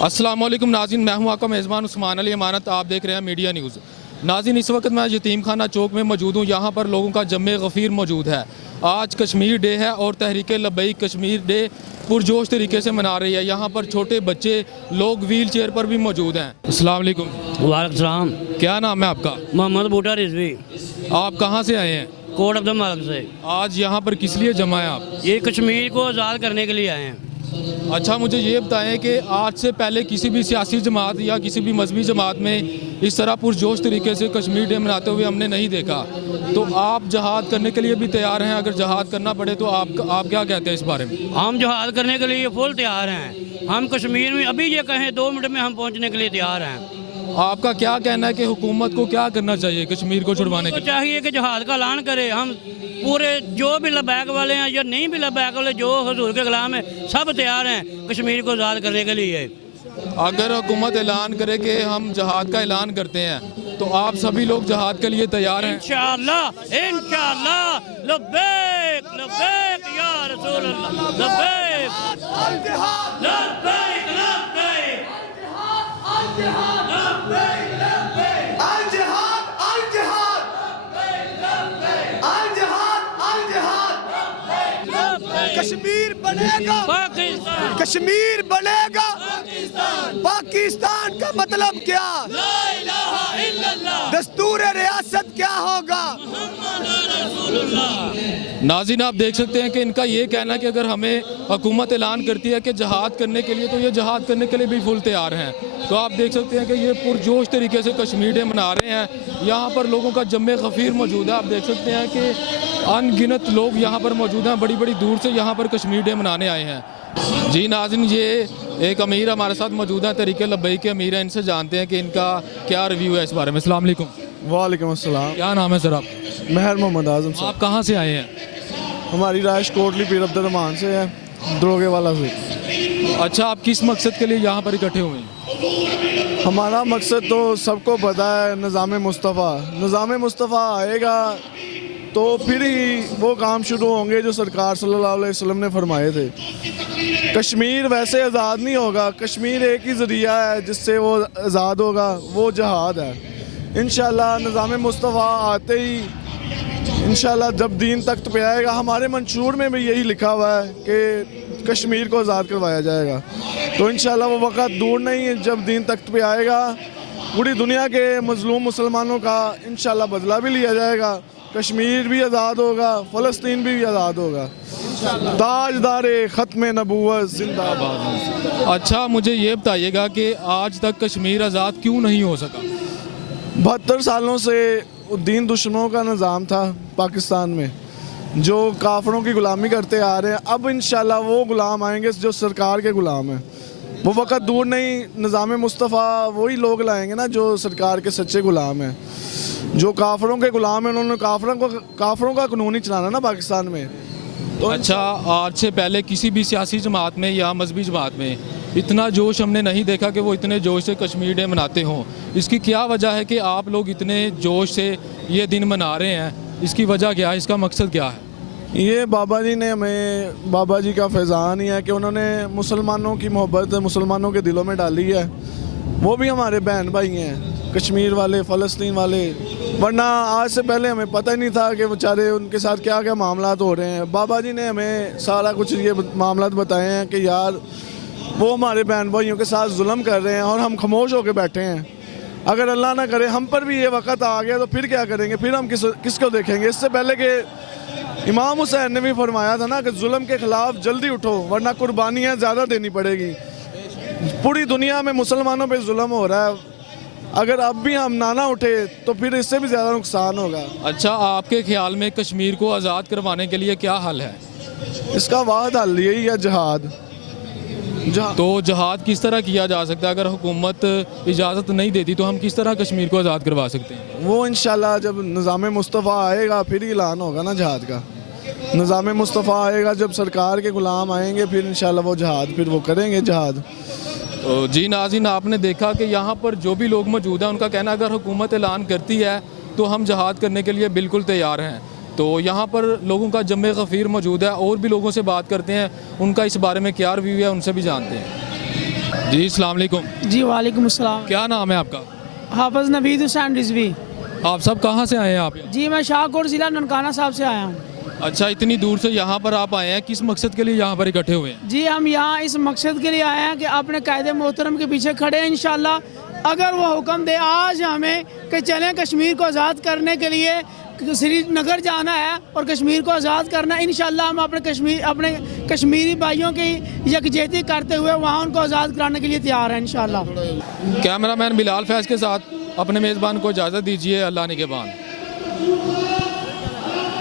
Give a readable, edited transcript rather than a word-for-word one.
अस्सलाम वालेकुम नाज़रीन, मैं हूं आपका मेज़बान उस्मान अली अमानत। आप देख रहे हैं मीडिया न्यूज़। नाज़रीन, इस वक्त मैं यतीम खाना चौक में मौजूद हूं। यहां पर लोगों का जम्मे गफ़ीर मौजूद है। आज कश्मीर डे है और तहरीक लब्बैक कश्मीर डे पुरजोश तरीके से मना रही है। यहां पर छोटे बच्चे लोग व्हील चेयर पर भी मौजूद हैं। अस्सलाम वालेकुम। वालेकुम सलाम। क्या नाम है आपका? मोहम्मद बूटा रिजवी। आप कहाँ से आए हैं? कोट अब्दुल मालिक से। आज यहाँ पर किस लिए जमा है आप? ये कश्मीर को आज़ाद करने के लिए आए हैं। अच्छा, मुझे ये बताएं कि आज से पहले किसी भी सियासी जमात या किसी भी मजहबी जमात में इस तरह पुरजोश तरीके से कश्मीर डे मनाते हुए हमने नहीं देखा। तो आप जहाद करने के लिए भी तैयार हैं? अगर जहाद करना पड़े तो आप क्या कहते हैं इस बारे में? हम जहाद करने के लिए फुल तैयार हैं। हम कश्मीर में अभी ये कहें 2 मिनट में हम पहुंचने के लिए तैयार हैं। आपका क्या कहना है कि हुकूमत को क्या करना चाहिए कश्मीर को छुड़वाने के लिए? चाहिए कि जहाद का ऐलान करे। हम पूरे जो भी लबैक वाले हैं या नहीं भी लबैक वाले, जो हुजूर के गुलाम है, सब तैयार हैं कश्मीर को आज़ाद करने के लिए। अगर हुकूमत ऐलान करे कि हम जहाद का ऐलान करते हैं तो आप सभी लोग जहाद के लिए तैयार हैं? इंशाअल्लाह इंशाअल्लाह। लब्बैक लब्बैक या रसूल अल्लाह। लब्बैक लब्बैक लब्बैक। कश्मीर बनेगा पाकिस्तान। कश्मीर बनेगा पाकिस्तान का मतलब क्या? ला इलाहा इल्लल्लाह। दस्तूर रियासत क्या होगा? नाज़रीन, आप देख सकते हैं कि इनका ये कहना है कि अगर हमें हुकूमत ऐलान करती है कि जहाद करने के लिए, तो ये जहाद करने के लिए भी फुल तैयार हैं। तो आप देख सकते हैं कि ये पुरजोश तरीके से कश्मीर डे मना रहे हैं। यहाँ पर लोगों का जम्मे गफ़ीर मौजूद है। आप देख सकते हैं कि अनगिनत लोग यहाँ पर मौजूद हैं। बड़ी बड़ी दूर से यहाँ पर कश्मीर डे मनाने आए हैं। जी नाज़रीन, ये एक अमीर हमारे साथ मौजूद हैं, तहरीक लब्बैक के अमीर हैं। इनसे जानते हैं कि इनका क्या रिव्यू है इस बारे में। अस्सलाम वालेकुम। वालेकुम अस्सलाम। क्या नाम है सर आप? महर मोहम्मद आज़म साहब। आप कहाँ से आए हैं? हमारी राइश कोटली पीर अब्दुर्रहमान से है, दरोगे वाला से। अच्छा, आप किस मकसद के लिए यहाँ पर इकट्ठे हुए हैं? हमारा मकसद तो सबको पता है, निज़ाम मुस्तफ़ा आएगा तो फिर ही वो काम शुरू होंगे जो सरकार सल्लल्लाहु अलैहि वसल्लम ने फरमाए थे। कश्मीर वैसे आज़ाद नहीं होगा। कश्मीर एक ही ज़रिया है जिससे वो आज़ाद होगा, वो जहाद है। इंशाल्लाह निज़ाम मुस्तफ़ा आते ही इंशाल्लाह जब दीन तख्त पे आएगा, हमारे मंशूर में भी यही लिखा हुआ है कि कश्मीर को आज़ाद करवाया जाएगा। तो इंशाल्लाह वो वक़्त दूर नहीं है जब दीन तख्त पे आएगा, पूरी दुनिया के मज़लूम मुसलमानों का इंशाल्लाह बदला भी लिया जाएगा। कश्मीर भी आज़ाद होगा, फ़लस्तीन भी आज़ाद होगा। ताजदारे ख़त्म नबूवत जिंदाबाद। अच्छा, मुझे ये बताइएगा कि आज तक कश्मीर आज़ाद क्यों नहीं हो सका? 72 सालों से दीन दुश्मनों का निज़ाम था पाकिस्तान में, जो काफरों की ग़ुलामी करते आ रहे हैं। अब इंशाल्लाह वो ग़ुलाम आएंगे जो सरकार के ग़ुलाम हैं। वो वक़्त दूर नहीं, निज़ाम मुस्तफ़ा वही लोग लाएंगे ना जो सरकार के सच्चे ग़ुलाम हैं। जो काफरों के ग़ुलाम हैं, उन्होंने काफरों का कानून ही चलाना ना पाकिस्तान में। तो अच्छा, आज से पहले किसी भी सियासी जमात में या मजहबी जमात में इतना जोश हमने नहीं देखा कि वो इतने जोश से कश्मीर डे मनाते हों। इसकी क्या वजह है कि आप लोग इतने जोश से ये दिन मना रहे हैं? इसकी वजह क्या है? इसका मकसद क्या है? ये बाबा जी ने हमें, बाबा जी का फैज़ान ही है कि उन्होंने मुसलमानों की मोहब्बत मुसलमानों के दिलों में डाली है। वो भी हमारे बहन भाई हैं, कश्मीर वाले, फ़लस्तीन वाले। वरना आज से पहले हमें पता ही नहीं था कि बेचारे उनके साथ क्या क्या मामलात हो रहे हैं। बाबा जी ने हमें सारा कुछ ये मामलात बताए हैं कि यार वो हमारे बहन भाइयों के साथ जुल्म कर रहे हैं और हम खामोश होकर बैठे हैं। अगर अल्लाह ना करे हम पर भी ये वक़्त आ गया तो फिर क्या करेंगे? फिर हम किसको देखेंगे? इससे पहले कि इमाम हुसैन ने भी फरमाया था ना कि जुल्म के ख़िलाफ़ जल्दी उठो वरना कुर्बानियाँ ज़्यादा देनी पड़ेगी। पूरी दुनिया में मुसलमानों पे जुल्म हो रहा है, अगर अब भी हम ना उठे तो फिर इससे भी ज़्यादा नुकसान होगा। अच्छा, आपके ख्याल में कश्मीर को आज़ाद करवाने के लिए क्या हल है? इसका वाहिद हल यही है, जहाद। तो जहाद किस तरह किया जा सकता है? अगर हुकूमत इजाज़त नहीं देती तो हम किस तरह कश्मीर को आज़ाद करवा सकते हैं? वो इंशाल्लाह जब निज़ाम मुस्तफ़ा आएगा फिर ही ऐलान होगा ना जहाद का। निज़ाम मुस्तफ़ा आएगा जब सरकार के ग़ुलाम आएंगे, फिर इंशाल्लाह वो जहाद, फिर वो करेंगे जहाद। जी नाज़रीन, आपने देखा कि यहाँ पर जो भी लोग मौजूद हैं उनका कहना अगर हुकूमत ऐलान करती है तो हम जहाद करने के लिए बिल्कुल तैयार हैं। तो यहाँ पर लोगों का जम्मे गफ़ीर मौजूद है, और भी लोगों से बात करते हैं, उनका इस बारे में क्या रिव्यू है उनसे भी जानते हैं। जी अस्सलाम वालेकुम। जी वालेकुम अस्सलाम। क्या नाम है आपका? हाफिज़ नवीद हुसैन रिजवी। आप सब कहाँ से आए हैं आप यहाँ? जी मैं शाहकोट ज़िला ननकाना साहब से आया हूँ। अच्छा, इतनी दूर से यहाँ पर आप आए हैं, किस मकसद के लिए यहाँ पर इकट्ठे हुए हैं? जी हम यहाँ इस मकसद के लिए आए हैं कि अपने कायदे मोहतरम के पीछे खड़े हैं। इंशाल्लाह अगर वो हुक्म दे आज हमें कि चलें कश्मीर को आज़ाद करने के लिए श्रीनगर जाना है और कश्मीर को आज़ाद करना है, इंशाल्लाह हम अपने कश्मीरी भाइयों की यकजहती करते हुए वहाँ उनको आज़ाद कराने के लिए तैयार हैं इंशाल्लाह। कैमरामैन बिलाल फैज़ के साथ अपने मेज़बान को इजाज़त दीजिए। अल्लाह निगहबान।